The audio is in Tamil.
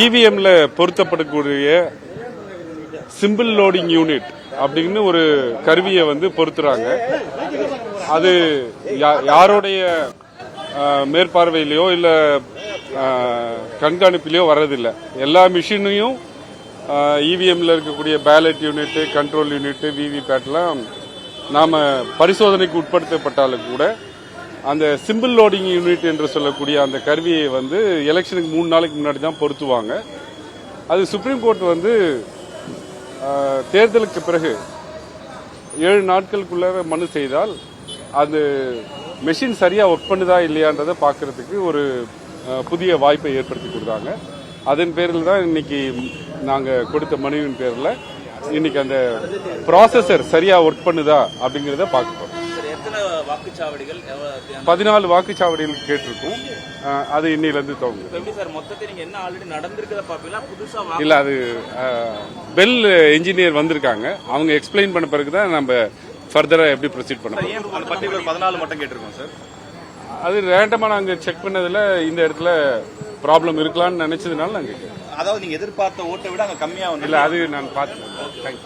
இவிஎம்ல பொருத்தப்படக்கூடிய சிம்பிள் லோடிங் யூனிட் அப்படின்னு ஒரு கருவியை பொருத்துறாங்க. அது யாருடைய மேற்பார்வையிலையோ இல்ல கண்காணிப்பிலையோ வர்றதில்லை. எல்லா மிஷினையும் இவிஎம்ல இருக்கக்கூடிய பேலட் யூனிட், கண்ட்ரோல் யூனிட், விவிபேட்லாம் நாம பரிசோதனைக்கு உட்படுத்தப்பட்டாலும் கூட அந்த சிம்பிள் லோடிங் யூனிட் என்று சொல்லக்கூடிய அந்த கருவியை எலெக்ஷனுக்கு 3 நாளைக்கு முன்னாடி தான் பொருத்துவாங்க. அது சுப்ரீம் கோர்ட் தேர்தலுக்கு பிறகு 7 நாட்களுக்குள்ள மனு செய்தால் அது மெஷின் சரியா ஒர்க் பண்ணுதா இல்லையான்றதை பார்க்கறதுக்கு ஒரு புதிய வாய்ப்பை ஏற்படுத்தி கொடுத்தாங்க. அதன் பேரில் தான் இன்னைக்கு நாங்க கொடுத்த மனுவின் பேர்ல இன்னைக்கு அந்த ப்ராசஸர் சரியா ஒர்க் பண்ணுதா அப்படிங்கறத பார்க்க போறோம். 14 வாக்குச்சாவடிகள் கேட்டிருக்கோம். அது இன்னிலிருந்து துவங்கும். இல்ல, அது பெல் என்ஜினியர் வந்திருக்காங்க. அவங்க எக்ஸ்பிளைன் பண்ண பிறகுதான் நம்ம ஃபர்தரா எப்படி ப்ரொசீட் பண்ண. 14 மட்டும் கேட்டிருக்கோம் சார். அது ரேண்டமா நாங்க செக் பண்ணதுல இந்த இடத்துல ப்ராப்ளம் இருக்கலாம்னு நினைச்சதுனால நாங்க. அதாவது நீங்க எதிர்பார்த்த ஓட்டை விட அங்க கம்மியா இல்ல, அது நான் பார்த்தேன்.